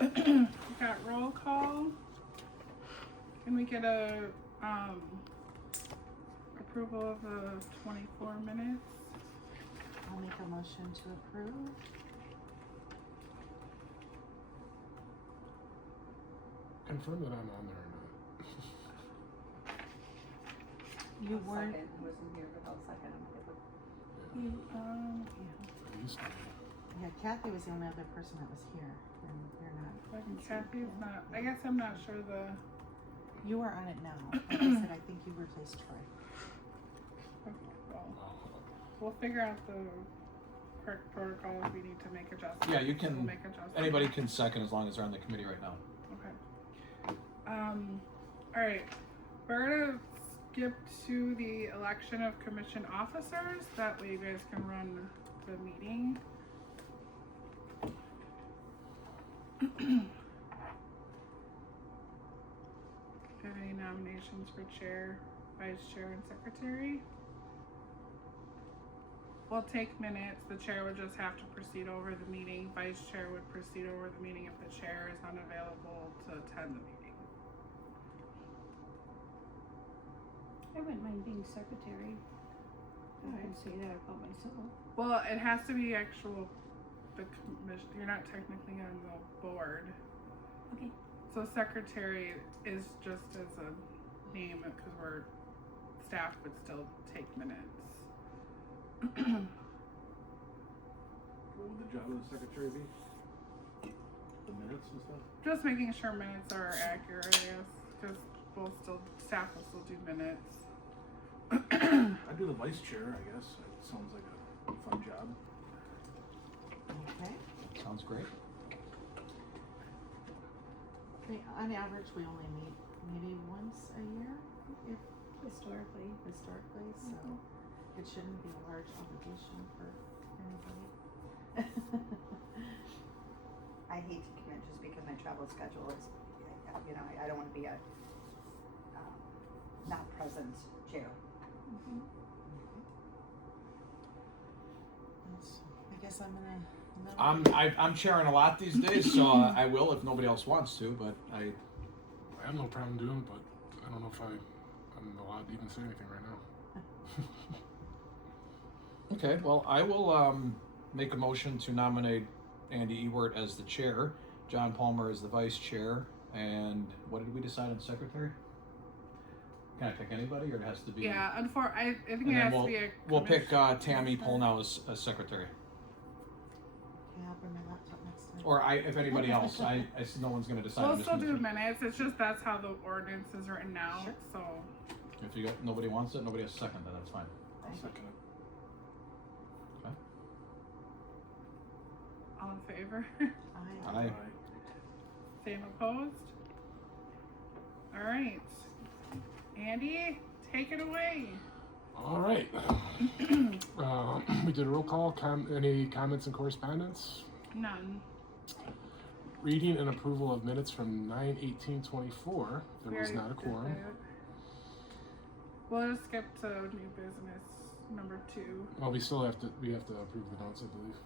We got roll call. Can we get a approval of the 24 minutes? I'll make a motion to approve. Confirm that I'm on there or not. You weren't. Second, I wasn't here, but I'll second them. You, I used to be. Yeah, Kathy was the only other person that was here, and you're not. Kathy's not. I guess I'm not sure the. You are on it now. Like I said, I think you replaced Troy. Well, Oh, we'll figure out the correct protocol if we need to make adjustments. Yeah, you can. We'll make adjustments. Anybody can second as long as they're on the committee right now. Okay. All right. We're gonna skip to the election of commission officers. That way you guys can run the meeting. Do you have any nominations for chair, vice chair, and secretary? We'll take minutes. The chair would just have to proceed over the meeting. Vice chair would proceed over the meeting if the chair is unavailable to attend the meeting. I wouldn't mind being secretary. I can say that about myself. Well, it has to be the commission. You're not technically on the board. Okay. So secretary is just as a name because staff would still take minutes. what would the job of the secretary be? The minutes and stuff? Just making sure minutes are accurate, I guess, because staff will still do minutes. I'd do the vice chair, I guess. It sounds like a fun job. Okay. Sounds great. On average, we only meet maybe once a year, if Historically. so it shouldn't be a large obligation for anybody. I hate to commit just because my travel schedule is, I don't want to be a not present chair. Mm-hmm. I guess I'm gonna. I'm chairing a lot these days, so I will if nobody else wants to. But I have no problem doing it, but I don't know if I'm allowed to even say anything right now. okay. Well, I will make a motion to nominate Andy Ewert as the chair, John Palmer as the vice chair, and what did we decide on secretary? Can I pick anybody, or it has to be? Yeah, I think And it then has to be a. we'll pick commission- Tammy Polnow as secretary. Yeah, I'll bring my laptop next time. Or if anybody else, I no one's going to decide. We'll I'm just still gonna do pick. minutes. It's just that's how the ordinance is written now. Sure. So If nobody wants it, nobody has a second, then that's fine. I'll second it. Okay. all in favor? Aye. Same opposed? All right. Andy, take it away. All right. We did a roll call. Any comments and correspondence? None. Reading and approval of minutes from 9/18/24. We There was already not a did quorum. that. We'll just skip to new business number 2. Well, we have to approve the notes, I believe.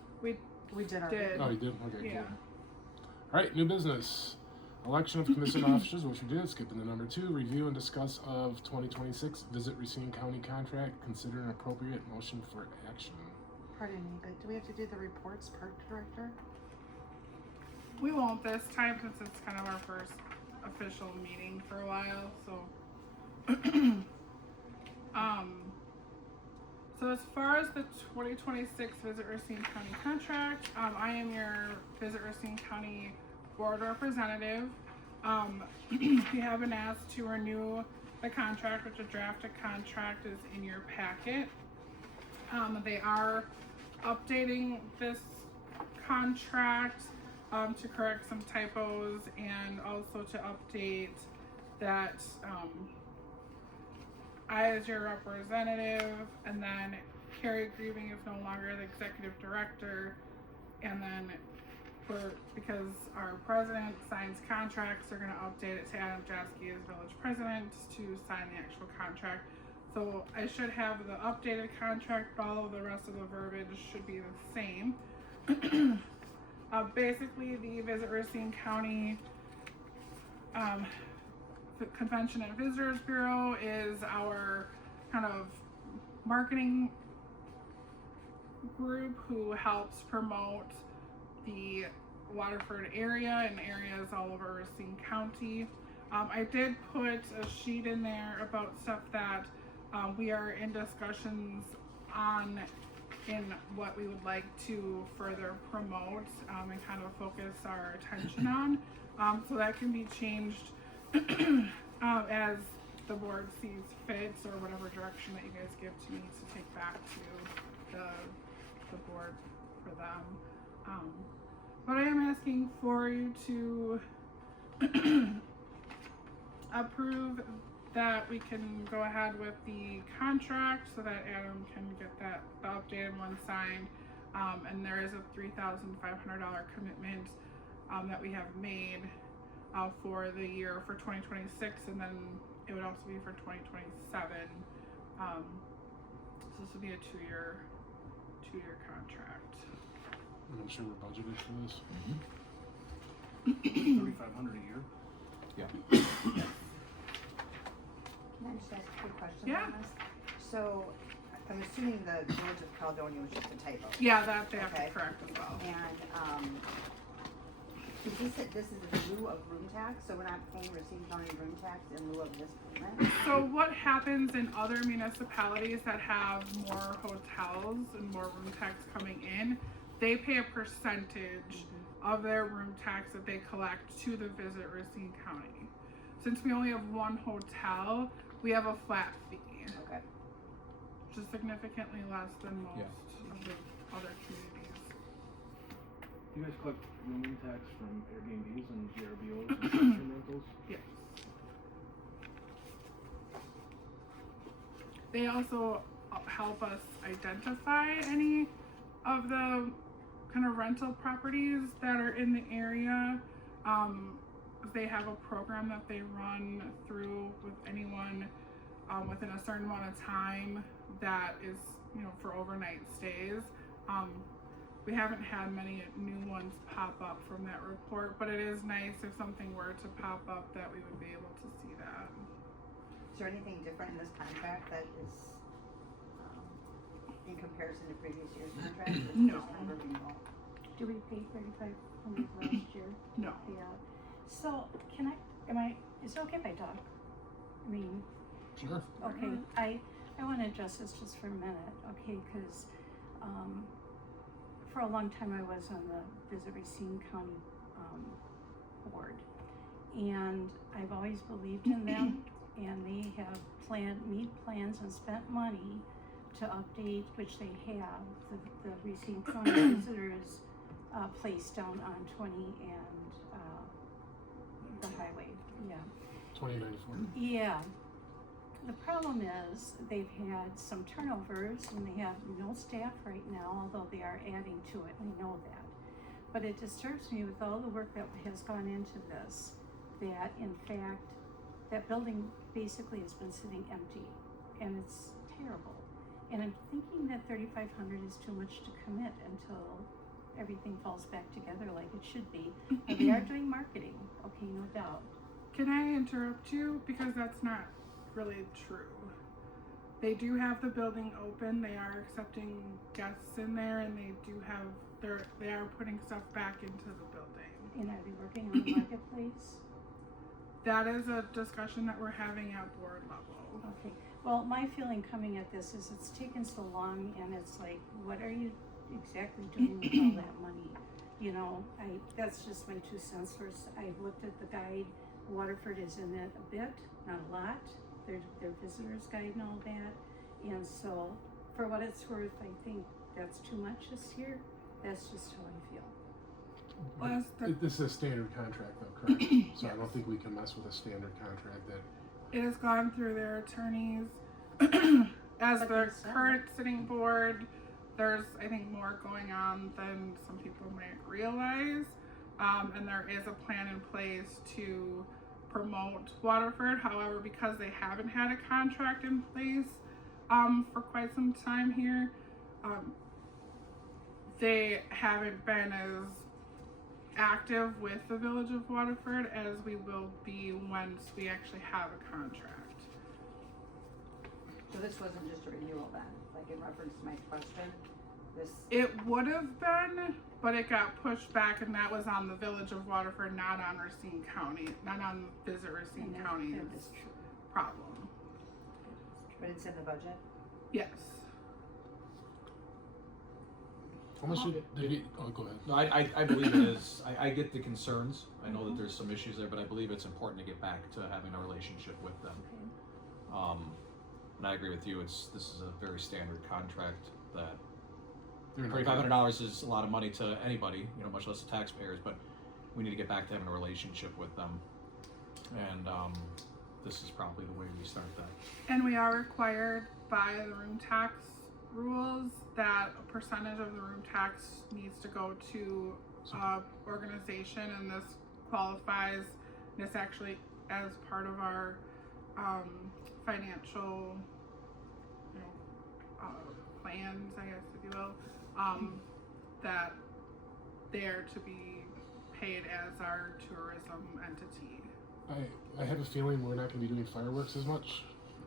We did our. Did. Oh, you did? Okay, Yeah. cool. All right, new business. Election of commission officers, which we did. Skipping to number 2. Review and discuss of 2026 Visit Racine County Contract. Consider an appropriate motion for action. Pardon me, but do we have to do the reports, park director? We won't this time since it's kind of our first official meeting for a while, so. So as far as the 2026 Visit Racine County Contract, I am your Visit Racine County Board Representative. We have been asked to renew the contract, which a drafted contract is in your packet. They are updating this contract to correct some typos and also to update that I as your representative, and then Carrie Grieving is no longer the executive director, and then because our president signs contracts, they're going to update it to Adam Jasky as village president to sign the actual contract. So I should have the updated contract, but all of the rest of the verbiage should be the same. Basically, the Visit Racine County Convention and Visitors Bureau is our kind of marketing group who helps promote the Waterford area and areas all over Racine County. I did put a sheet in there about stuff that we are in discussions on in what we would like to further promote and kind of focus our attention on. So that can be changed as the board sees fit, or whatever direction that you guys give to me to take back to the board for them. But I am asking for you to approve that we can go ahead with the contract so that Adam can get that the updated one signed. And there is a $3,500 commitment that we have made for the year for 2026, and then it would also be for 2027. So this would be a two-year contract. I'm sure we're budgeted for this. 3,500 a year. Yeah. Can I just ask a quick question Yeah. on this? So, I'm assuming the Village of Caledonia was just a typo. Yeah, that they have Okay. to correct as well. And, because he said this is in lieu of room tax, so we're not paying Racine County room tax in lieu of this permit? So what happens in other municipalities that have more hotels and more room tax coming in, they pay a percentage of their room tax that they collect to the Visit Racine County. Since we only have one hotel, we have a flat fee, Okay. which is significantly less than most Yeah. of the other communities. Do you guys collect room tax from Airbnbs and VRBOs and short-term rentals? Yes. They also help us identify any of the kind of rental properties that are in the area. They have a program that they run through with anyone within a certain amount of time that is, for overnight stays. We haven't had many new ones pop up from that report, but it is nice if something were to pop up that we would be able to see that. Is there anything different in this contract that is, in comparison to previous year's contract? Or is No. this number renewal? Do we pay 3,500 last year? No. Yeah. So is it okay if I talk? I mean, Sure. okay, I want to address this just for a minute, okay, because, for a long time I was on the Visit Racine County, board. And I've always believed in them, and they have made plans and spent money to update, which they have, the Racine County Visitors, place down on 20 and, the highway, yeah. 2094. Yeah. The problem is they've had some turnovers and they have no staff right now, although they are adding to it, we know that. But it disturbs me with all the work that has gone into this, that in fact, that building basically has been sitting empty, and it's terrible. And I'm thinking that 3,500 is too much to commit until everything falls back together like it should be. And they are doing marketing, okay, no doubt. Can I interrupt you? Because that's not really true. They do have the building open, they are accepting guests in there, and they are putting stuff back into the building. And are they working on the marketplace? That is a discussion that we're having at board level. Okay, well, my feeling coming at this is it's taken so long, and it's like, what are you exactly doing with all that money? That's just my 2 cents worth. I've looked at the guide, Waterford is in it a bit, not a lot, their visitor's guide and all that, and so, for what it's worth, I think that's too much this year, that's just how I feel. This is a standard contract though, correct? So I don't think we can mess with a standard contract that. It has gone through their attorneys. As But the there's some. current sitting board, there's, I think, more going on than some people might realize. And there is a plan in place to promote Waterford. However, because they haven't had a contract in place for quite some time here, they haven't been as active with the Village of Waterford as we will be once we actually have a contract. So this wasn't just a renewal then, like in reference to my question, this, It would have been, but it got pushed back, and that was on the Village of Waterford, not on Racine County, not on Visit Racine And that County's is true. problem. but it's in the budget? Yes. How much did we, oh, go ahead. No, I believe it is. I get the concerns. I know that there's some issues there, but I believe it's important to get back to having a relationship with them. Okay. And I agree with you. This is a very standard contract that They're not- $3,500 is a lot of money to anybody, you know, much less the taxpayers. But we need to get back to having a relationship with them, and this is probably the way we start that. And we are required by the room tax rules that a percentage of the room tax needs to go to organization, and this qualifies, this actually as part of our financial, you know, plans, I guess, if you will, that they're to be paid as our tourism entity. I have a feeling we're not gonna be doing fireworks as much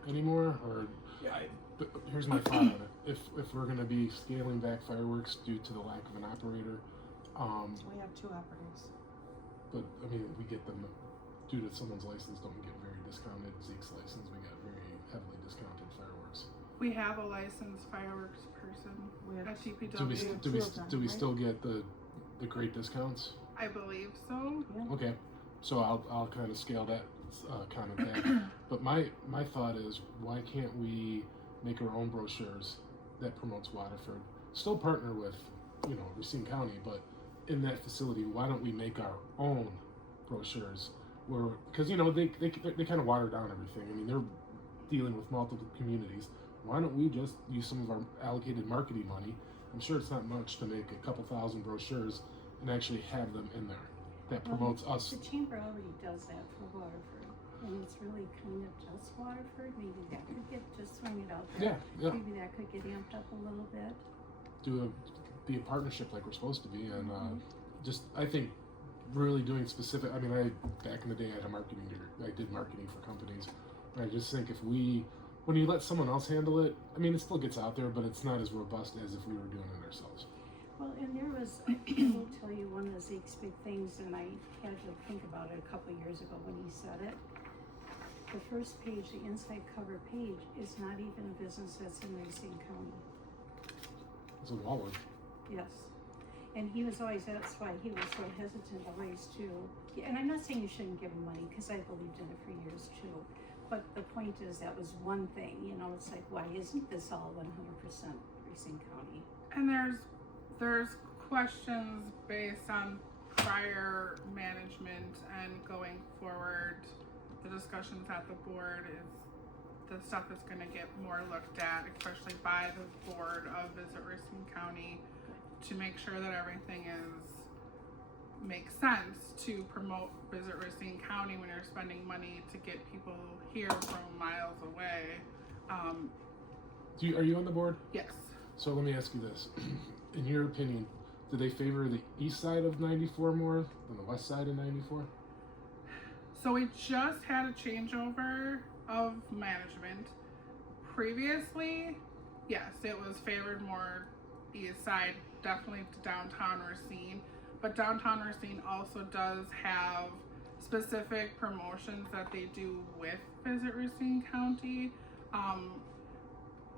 anymore, or, Yeah, but here's my thought on it. If we're gonna be scaling back fireworks due to the lack of an operator, We have 2 operatives. but, I mean, we get them, due to someone's license, don't we get very discounted, Zeke's license, we got very heavily discounted fireworks. We have a licensed fireworks person We have at Do we, DPW. have do we, two of them, do we right? still get the great discounts? I believe so. Okay, so I'll kind of scale that comment back. But my thought is, why can't we make our own brochures that promotes Waterford? Still partner with, you know, Racine County, but in that facility, why don't we make our own brochures? Where, because you know they kind of water down everything. I mean, they're dealing with multiple communities. Why don't we just use some of our allocated marketing money? I'm sure it's not much to make a couple thousand brochures and actually have them in there that promotes us. The chamber already does that for Waterford, and it's really kind of just Waterford. Maybe that could get, just throwing it out there. Yeah. Maybe that could get amped up a little bit. Be a partnership like we're supposed to be, and just I think really doing specific. I mean, back in the day I had a marketing degree. I did marketing for companies. And I just think when you let someone else handle it, I mean, it still gets out there, but it's not as robust as if we were doing it ourselves. Well, and there was, I will tell you, one of Zeke's big things, and I had to think about it a couple years ago when he said it. The first page, the inside cover page, is not even a business that's in Racine County. It's a Walwood. Yes. And he was always, that's why he was so hesitant always to, and I'm not saying you shouldn't give him money, because I believed in it for years too. But the point is, that was one thing, you know, it's like, why isn't this all 100% Racine County? And there's questions based on prior management and going forward. The discussions at the board is the stuff that's going to get more looked at, especially by the board of Visit Racine County, to make sure that everything makes sense to promote Visit Racine County when you're spending money to get people here from miles away. Are you on the board? Yes. So let me ask you this: in your opinion, do they favor the east side of 94 more than the west side of 94? So we just had a changeover of management. Previously, yes, it was favored more east side, definitely to downtown Racine. But downtown Racine also does have specific promotions that they do with Visit Racine County.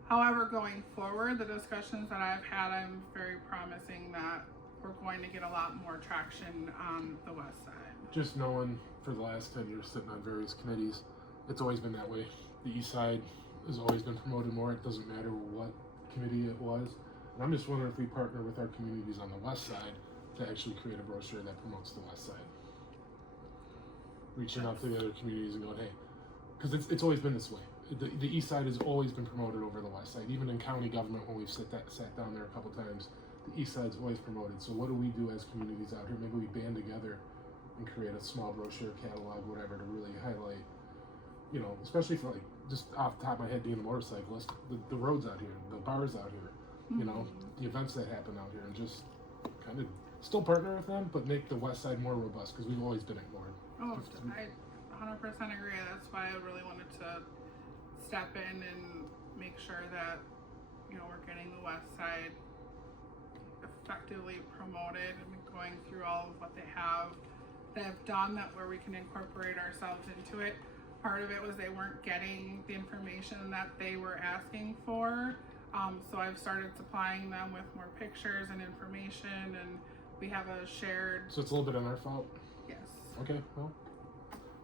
However, going forward, the discussions that I've had, I'm very promising that we're going to get a lot more traction on the west side. Just knowing for the last 10 years sitting on various committees, it's always been that way. The east side has always been promoted more. It doesn't matter what committee it was. And I'm just wondering if we partner with our communities on the west side to actually create a brochure that promotes the west side. Reaching out to the other communities and going, hey, because it's always been this way. The east side has always been promoted over the west side. Even in county government, when we've sat down there a couple times, the east side's always promoted. So what do we do as communities out here? Maybe we band together and create a small brochure, catalog, whatever, to really highlight, you know, especially for like, just off the top of my head being a motorcyclist, the roads out here, the bars out here, you know, the events that happen out here, and just kind of still partner with them, but make the west side more robust because we've always been ignored. Oh, I 100% agree. That's why I really wanted to step in and make sure that, you know, we're getting the west side effectively promoted and going through all of what they have done, that where we can incorporate ourselves into it. Part of it was they weren't getting the information that they were asking for. So I've started supplying them with more pictures and information, and we have a shared, So it's a little bit on our fault. yes. Okay, well,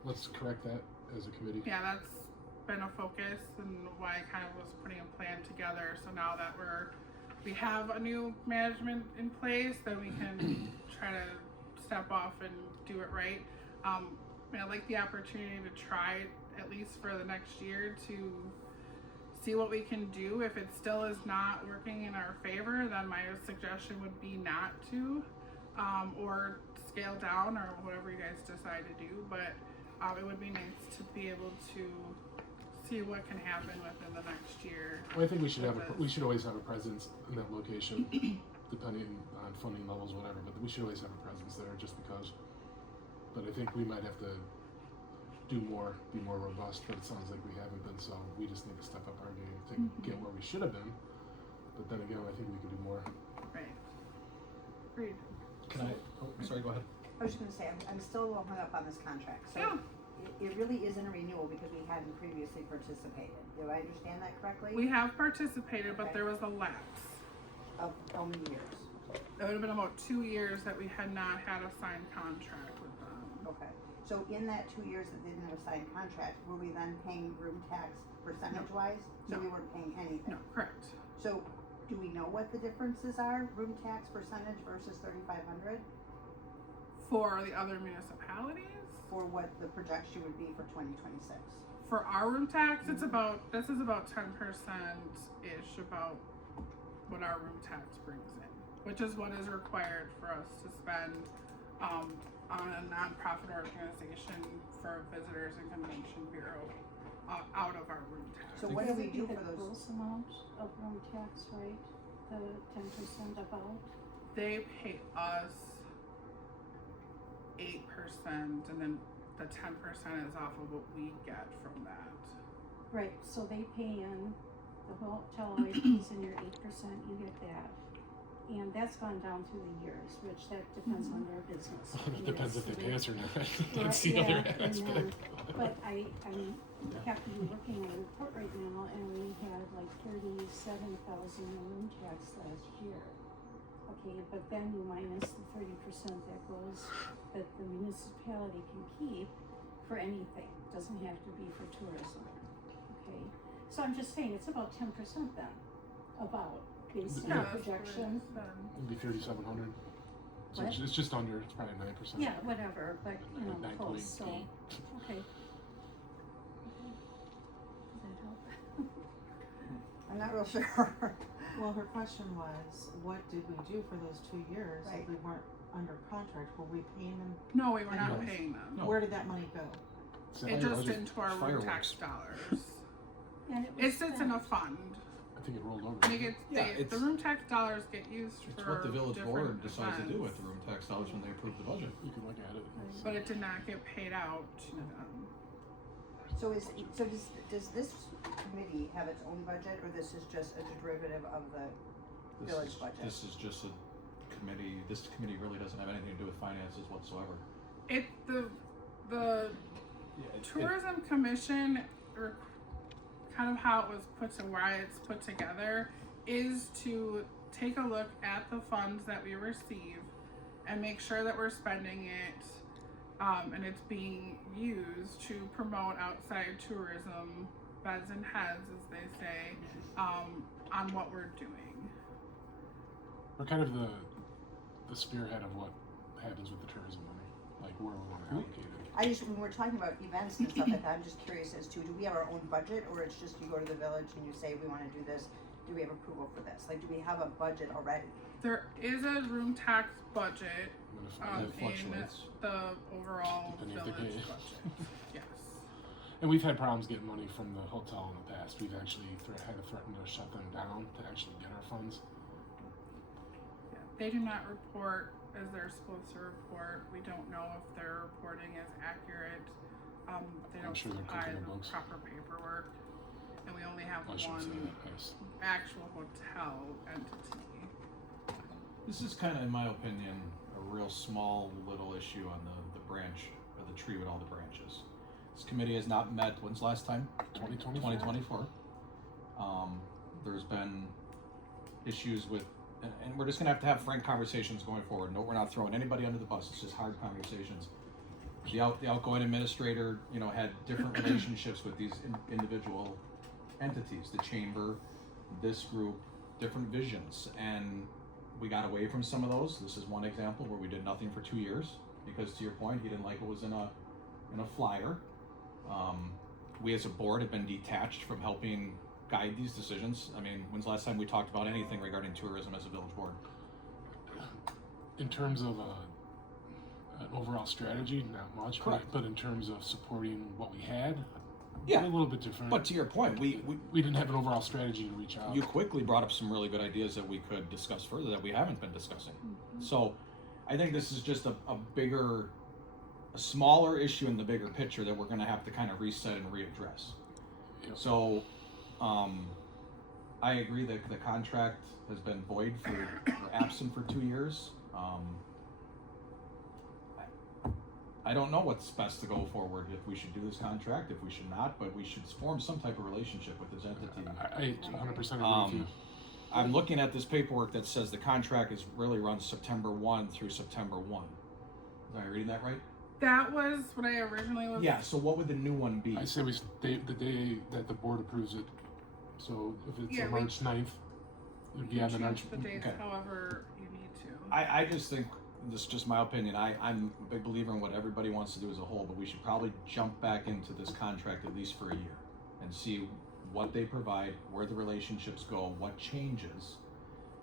let's correct that as a committee. Yeah, that's been a focus and why I kind of was putting a plan together. So now that we have a new management in place, then we can try to step off and do it right. And I'd like the opportunity to try it at least for the next year to see what we can do. If it still is not working in our favor, then my suggestion would be not to, or scale down, or whatever you guys decide to do. But it would be nice to be able to see what can happen within the next year. Well, I think we should with have this. we should always have a presence in that location, depending on funding levels, whatever. But we should always have a presence there, just because. But I think we might have to do more, be more robust. But it sounds like we haven't been, so we just need to step up our game to get where we should have been. But then again, I think we could do more. Right. Agreed. Can I? Oh, sorry. Go ahead. I was just gonna say, I'm still a little hung up on this contract, so Yeah. it really isn't a renewal because we hadn't previously participated. Do I understand that correctly? We have participated, but Okay. there was a lapse. Of how many years? It would have been about 2 years that we had not had a signed contract with them. Okay, so in that 2 years that they didn't have a signed contract, were we then paying room tax percentage-wise? So No. we weren't paying anything? No, correct. So, do we know what the differences are, room tax percentage versus 3,500? For the other municipalities, For what the projection would be for 2026? for our room tax, it's about, this is about 10%-ish about what our room tax brings in, which is what is required for us to spend on a nonprofit organization for Visitors and Convention Bureau out of our room tax. So what do we Would it be do the for those? gross amount of room tax, right? The 10% about? They pay us 8%, and then the 10% is off of what we get from that. Right, so they pay in the hotel fees and your 8%, you get that. And that's gone down through the years, which that depends on their business. It depends if they pay us or not. Right, That's the yeah, other and aspect. But I have to be working on a report right now, and we had like 37,000 in room tax last year. Okay, but then you minus the 30% that goes, that the municipality can keep for anything, doesn't have to be for tourism, okay? So I'm just saying, it's about 10% then, about, based on Yeah, the projection. It'd be 3,700. So What? it's just under. It's probably 9%. Yeah, whatever, but, you know, 9.8. close, so, okay. Does that help? I'm not real sure. Well, her question was, what did we do for those 2 years Right. if we weren't under contract? Were we paying them? No, we were not No. paying them. No. Where did that money go? Is that It on your just budget? into our room Fireworks. tax dollars. And it was It sits in a spent. fund. I think it rolled over. I think it's, Yeah, the it's- room tax dollars get used It's for what the village board different decides to do events, with the room tax dollars when they approve the budget. You can look at it. but it did not get paid out to them. So does this committee have its own budget, or this is just a derivative of the This village is, budget? This is just a committee. This committee really doesn't have anything to do with finances whatsoever. The tourism commission, or kind of how it was put to why it's put together, is to take a look at the funds that we receive and make sure that we're spending it and it's being used to promote outside tourism, beds and heads, as they say, on what we're doing. We're kind of the spearhead of what happens with the tourism money, like where we want to allocate it. When we're talking about events and stuff like that, I'm just curious as to, do we have our own budget, or it's just you go to the village and you say, we wanna do this, do we have approval for this? Like, do we have a budget already? There is a room tax budget And if- It in fluctuates. the overall Depending if they village pay. budget. Yes. And we've had problems getting money from the hotel in the past. We've actually had to threaten to shut them down to actually get our funds. Yeah. They do not report as they're supposed to report. We don't know if their reporting is accurate. They I'm don't sure they're supply cooking the the books. proper paperwork, and we only have I shouldn't say one that, yes. actual hotel entity. This is kind of, in my opinion, a real small little issue on the branch, or the tree with all the branches. This committee has not met, when's the last time? 2024. There's been issues with, and we're just gonna have to have frank conversations going forward. No, we're not throwing anybody under the bus, it's just hard conversations. The outgoing administrator, you know, had different relationships with these individual entities, the chamber, this group, different visions, and we got away from some of those. This is one example where we did nothing for 2 years because, to your point, he didn't like what was in a flyer. We as a board have been detached from helping guide these decisions. I mean, when's the last time we talked about anything regarding tourism as a village board? In terms of an overall strategy, not much, Correct. but in terms of supporting what we had, Yeah. a little bit different. But to your point, we didn't have an overall strategy to reach out. you quickly brought up some really good ideas that we could discuss further that we haven't been discussing. So I think this is just a smaller issue in the bigger picture that we're going to have to kind of reset and readdress. Yep. So I agree that the contract has been void or absent for 2 years. I don't know what's best to go forward, if we should do this contract, if we should not, but we should form some type of relationship with this entity. I 100% agree with you. I'm looking at this paperwork that says the contract is really runs September 1 through September 1. Am I reading that right? That was what I originally was. Yeah, so what would the new one be? I say the day that the board approves it. So if it's Yeah, on March 9th, it would be on the March. Change the dates okay. however you need to. I just think, this is just my opinion, I'm a big believer in what everybody wants to do as a whole, but we should probably jump back into this contract at least for a year and see what they provide, where the relationships go, what changes.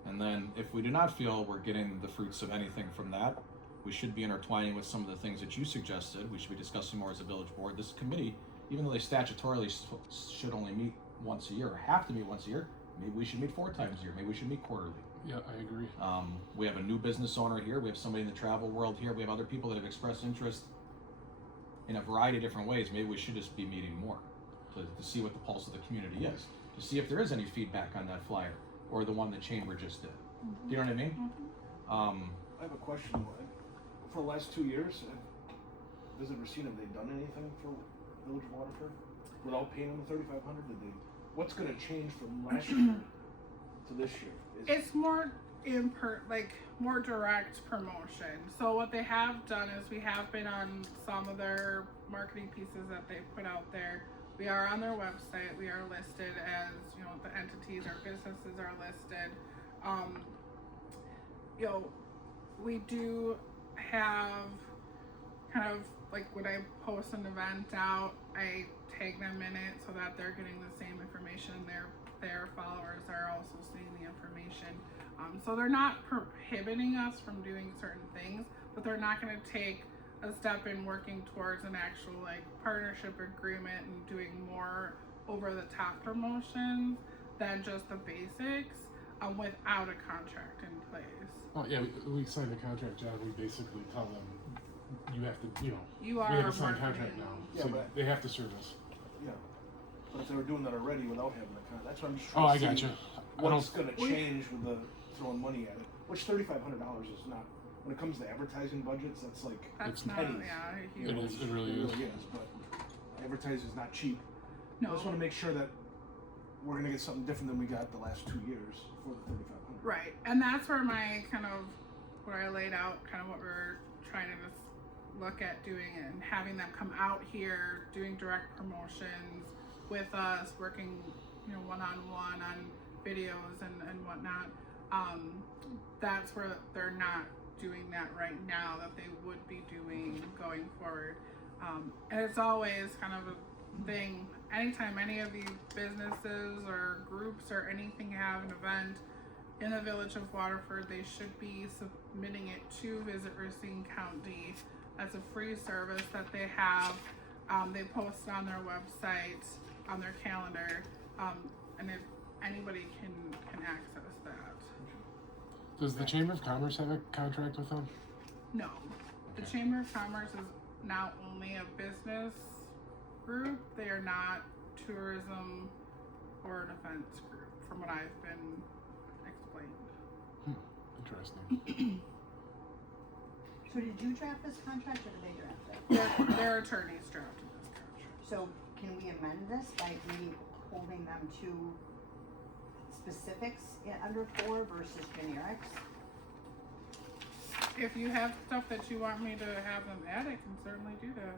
And then if we do not feel we're getting the fruits of anything from that, we should be intertwining with some of the things that you suggested. We should be discussing more as a village board. This committee, even though they statutorily should only meet once a year, or have to meet once a year, maybe we should meet 4 times a year, maybe we should meet quarterly. Yeah, I agree. We have a new business owner here, we have somebody in the travel world here, we have other people that have expressed interest in a variety of different ways. Maybe we should just be meeting more to see what the pulse of the community is, to see if there is any feedback on that flyer or the one the chamber just did. Do you know what I mean? I have a question. For the last 2 years, Visit Racine, have they done anything for Village of Waterford without paying them the $3,500? Did they? What's going to change from last year to this year? It's more more direct promotion. So what they have done is we have been on some of their marketing pieces that they put out there. We are on their website. We are listed as, you know, the entities, our businesses are listed. You know, we do have kind of like when I post an event out, I tag them in it so that they're getting the same information. Their followers are also seeing the information. So they're not prohibiting us from doing certain things, but they're not going to take a step in working towards an actual like partnership agreement and doing more over the top promotions than just the basics without a contract in place. Oh yeah, we signed the contract, John. We basically tell them you have to, you know, You are we have a a signed marketing- contract now, Yeah, so but- they have to serve us. Yeah. But if they were doing that already without having the contract, that's what I'm just Oh, trying I to got see. you. What's going to change with the throwing money at it? Which $3,500 is not. When it comes to advertising budgets, that's like That's It's not, pennies. yeah, a It huge. is. It really is. But advertising is not cheap. No. I just want to make sure that we're going to get something different than we got the last 2 years for the $3,500. Right, and that's where my kind of where I laid out kind of what we're trying to just look at doing and having them come out here, doing direct promotions with us, working, you know, one-on-one on videos and whatnot. That's where they're not doing that right now that they would be doing going forward. And it's always kind of a thing, anytime any of these businesses or groups or anything have an event in the village of Waterford, they should be submitting it to Visit Racine County as a free service that they have. They post on their website, on their calendar, and if anybody can access that. Does the Chamber of Commerce have a contract with them? No, the Chamber of Commerce is now only a business group. They are not tourism or an events group, from what I've been explained. Interesting. So did you draft this contract or did they draft it? Their attorneys drafted this contract. So can we amend this by maybe holding them to specifics under 4 versus generics? If you have stuff that you want me to have them add, I can certainly do that.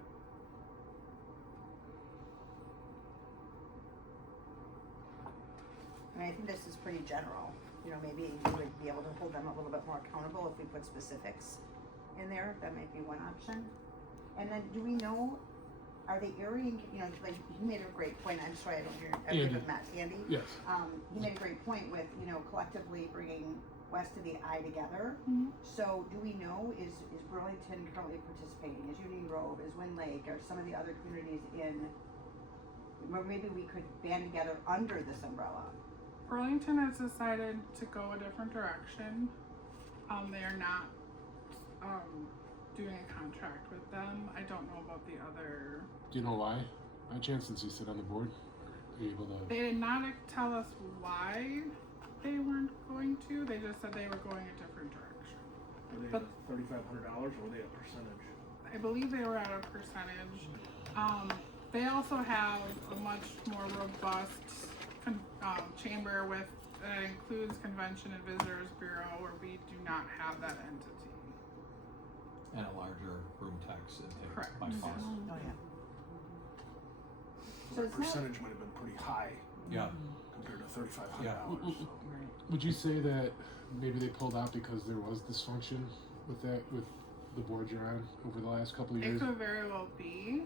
I mean, I think this is pretty general. You know, maybe we would be able to hold them a little bit more accountable if we put specifics in there. That might be one option. And then, do we know, are they airing, you know, like, he made a great point, I'm sorry, I don't hear, I Andy. with Matt, Andy? Yes. He made a great point with, you know, collectively bringing West of the I together. Mhm. So, do we know, is Burlington currently participating? Is Union Grove, is Wind Lake, are some of the other communities in, or maybe we could band together under this umbrella? Burlington has decided to go a different direction. They are not doing a contract with them. I don't know about the other. Do you know why? By chance, since you sit on the board, are you able to? They did not tell us why they weren't going to. They just said they were going a different direction. Were they But- at $3,500 or were they a percentage? I believe they were at a percentage. They also have a much more robust chamber with that includes Convention and Visitors Bureau, where we do not have that entity. And a larger room tax intake Correct. by far. Oh, yeah. So The it's not, percentage might have been pretty high Yeah. compared to $3,500. So. Would you say that maybe they pulled out because there was dysfunction with that, with the board you're on over the last couple of It years? could very well be.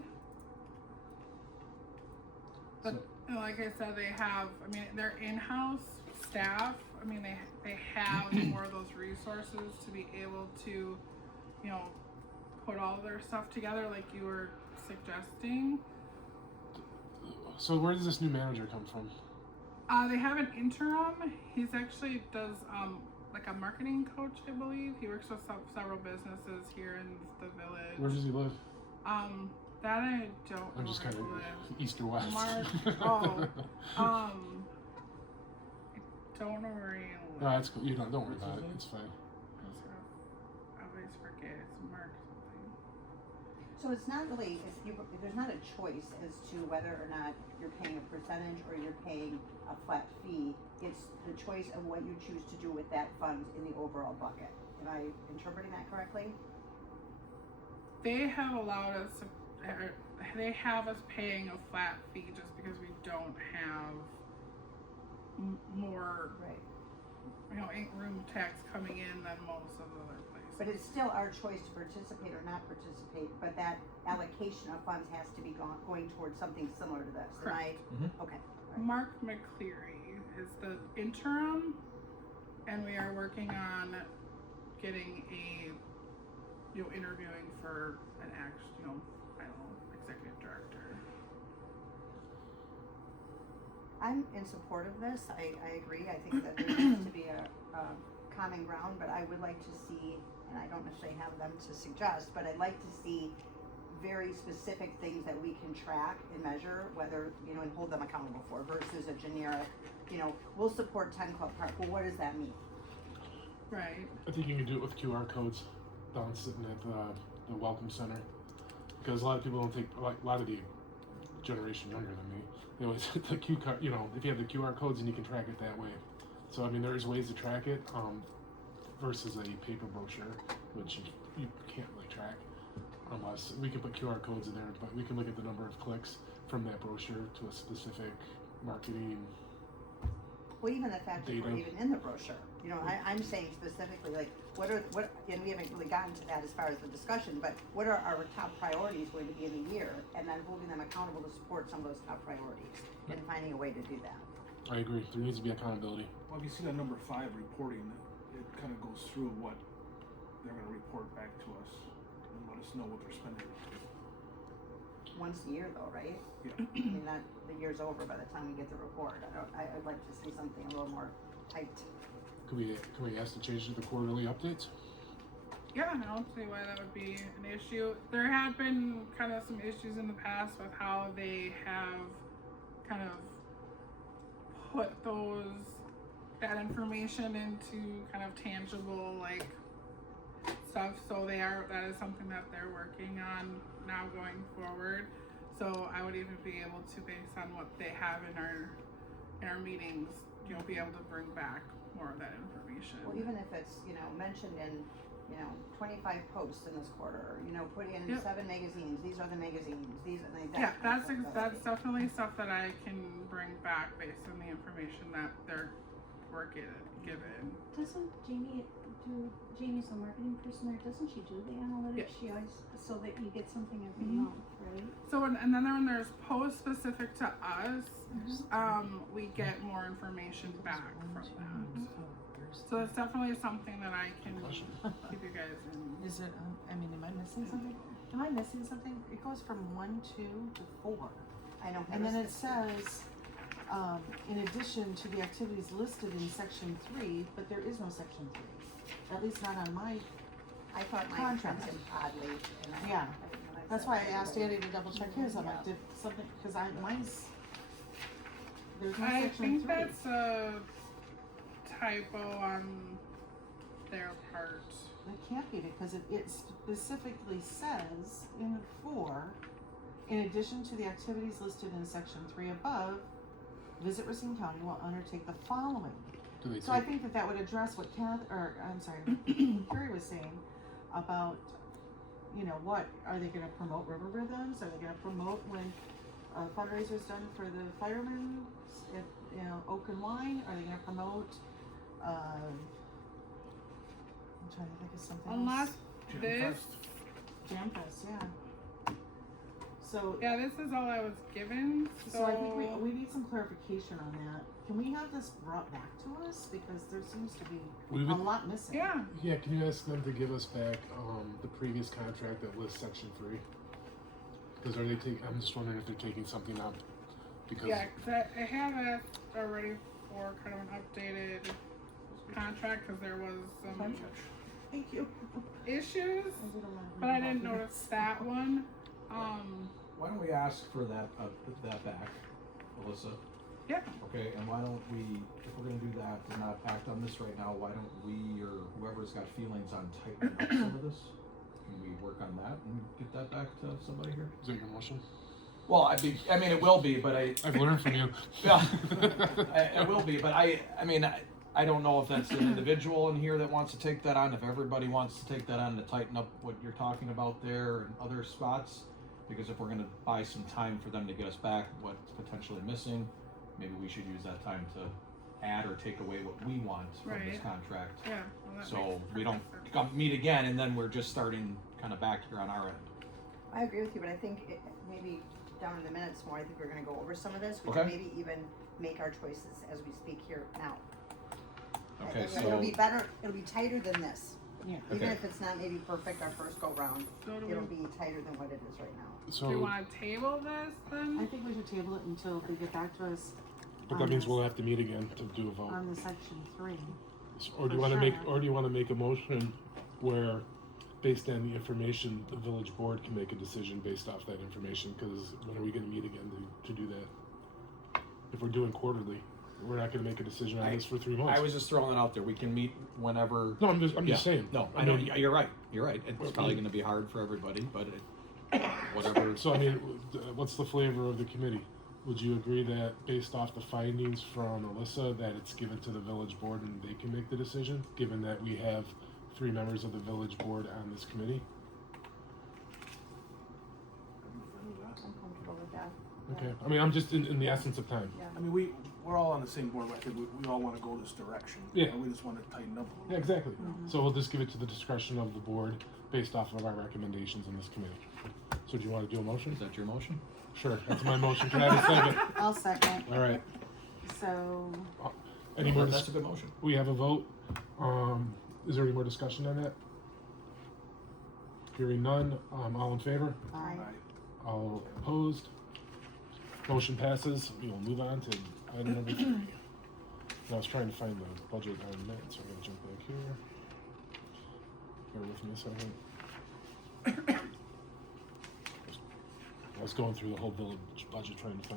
But like I said, they have, I mean, their in-house staff, I mean, they have more of those resources to be able to, you know, put all their stuff together like you were suggesting. So where does this new manager come from? They have an interim. He's actually does like a marketing coach, I believe. He works with several businesses here in the village. Where does he live? That I don't I'm know just where kind he of lives. east or west. Mark, oh, I don't know where he lives. No, that's cool. You don't worry about it. It's fine. I always forget. It's Mark something. so it's not really, if there's not a choice as to whether or not you're paying a percentage or you're paying a flat fee. It's the choice of what you choose to do with that fund in the overall bucket. Am I interpreting that correctly? They have allowed us to. They have us paying a flat fee just because we don't have more, Right. you know, room tax coming in than most of the other places. But it's still our choice to participate or not participate, but that allocation of funds has to be going towards something similar to this. Am I? Okay. Mark McCleary is the interim, and we are working on getting a, you know, interviewing for an executive director. I'm in support of this. I agree. I think that there needs to be a common ground, but I would like to see, and I don't necessarily have them to suggest, but I'd like to see very specific things that we can track and measure, whether, you know, and hold them accountable for versus a generic, you know, we'll support 10 Club Park. Well, what does that mean? Right. I think you can do it with QR codes down sitting at the Welcome Center. Because a lot of people don't think, like a lot of the generation younger than me, they always hit the QR, you know, if you have the QR codes and you can track it that way. So, I mean, there's ways to track it versus a paper brochure, which you can't really track unless we can put QR codes in there, but we can look at the number of clicks from that brochure to a specific marketing. Well, even the fact that we're Data. even in the brochure, you know, I'm saying specifically, like, and we haven't really gotten to that as far as the discussion, but what are our top priorities going to be in the year, and then holding them accountable to support some of those top priorities, and finding a way to do that. I agree. There needs to be accountability. Well, if you see that number 5 reporting, it kind of goes through what they're going to report back to us and let us know what they're spending. Once a year though, right? Yeah. I mean, that, the year's over by the time we get the report. I'd like to see something a little more tight. can we ask to change to the quarterly updates? Yeah, I don't see why that would be an issue. There have been kind of some issues in the past with how they have kind of put that information into kind of tangible like stuff. So that is something that they're working on now going forward. So I would even be able to, based on what they have in our meetings, be able to bring back more of that information. Well, even if it's, mentioned in, 25 posts in this quarter, put in Yep. 7 magazines, these are the magazines, these are like that. Yeah, kind of stuff. that's definitely stuff that I can bring back based on the information that we're given. Doesn't Jamie's a marketing person there, doesn't she do the analytics? Yeah. She always, so that you get something every Mhm. month, right? So and then when there's posts specific to us, we get more information back from that. So it's definitely something that I can keep you guys in. Is it, am I missing something? Am I missing something? It goes from 1, 2 to 4. I know. And then it says, in addition to the activities listed in section 3, but there is no section 3. At least not on my, I thought mine contract. comes in oddly. And Yeah. when that's said why I that, asked Andy to double check his. I'm like, Yeah. did something, because mine's, there's no I section think 3. that's a typo on their part. It can't be, because it specifically says in 4, in addition to the activities listed in section 3 above, Visit Racine County will undertake the following. Do they So I take, think that would address what Carrie was saying about, what, are they gonna promote river rhythms? Are they gonna promote when fundraisers done for the firemen at, Oak and Wine? Are they gonna promote, I'm trying to think of something Unless else. this, Jam Fest, yeah. So, yeah, this is all I was given. so I think we need some clarification on that. Can we have this brought back to us? Because there seems to be we a would, lot missing. Yeah, yeah, can you ask them to give us back the previous contract that lists section 3? Because I'm just wondering if they're taking something out. Because yeah, 'cause I have asked already for kind of an updated contract because there was some Thank you. issues, but I didn't notice that one. Why don't we ask for that back, Alyssa? Yeah. Okay, and why don't we, if we're gonna do that, and not act on this right now, why don't we, or whoever's got feelings on tightening up some of this, can we work on that and get that back to somebody here? is that your motion? Well, I mean, it will be, but I've learned from you. Yeah, it will be, but I don't know if that's an individual in here that wants to take that on, if everybody wants to take that on to tighten up what you're talking about there and other spots, because if we're gonna buy some time for them to get us back what's potentially missing, maybe we should use that time to add or take away what we want from this Right. contract. Yeah. Well, that So makes we don't perfect sense. meet again and then we're just starting kind of back here on our end. I agree with you, but I think maybe down in the minutes more, I think we're gonna go over some of this. We Okay. can maybe even make our choices as we speak here now. Okay, It'll so, be better, it'll be tighter than this. Yeah. Even Okay. if it's not maybe perfect our first go round, So do it'll we, be tighter than what it is right now. do you So, want to table this then? I think we should table it until they get back to us but that means we'll have to meet again to do a vote. on the section 3. Or do you For want to sure. make a motion where, based on the information, the village board can make a decision based off that information? Because when are we going to meet again to do that? If we're doing quarterly, we're not going to make a decision on this for 3 months. I was just throwing it out there, we can meet whenever. No, I'm just Yeah. saying. No, I I know, mean- you're right, it's probably gonna be hard for everybody, but whatever. So I mean, what's the flavor of the committee? Would you agree that based off the findings from Alyssa, that it's given to the village board and they can make the decision, given that we have 3 members of the village board on this committee? I'm comfortable with that. Okay, I mean, I'm just in the essence of time. I mean, we're all on the same board. I think we all want to go this direction. Yeah. And we just want to tighten up a little Yeah, bit. exactly. Mhm. So we'll just give it to the discretion of the board based off of our recommendations in this committee. So do you want to do a motion? Is that your motion? Sure, that's my motion. Can I have a second? I'll second. All right. So, Any more? That's a good motion. We have a vote. Is there any more discussion on that? Hearing none. All in favor? aye. All opposed? Motion passes. We will move on to item number 3. I was trying to find the budget on that, so I'm gonna jump back here. Bear with me a second. I was going through the whole village budget trying to find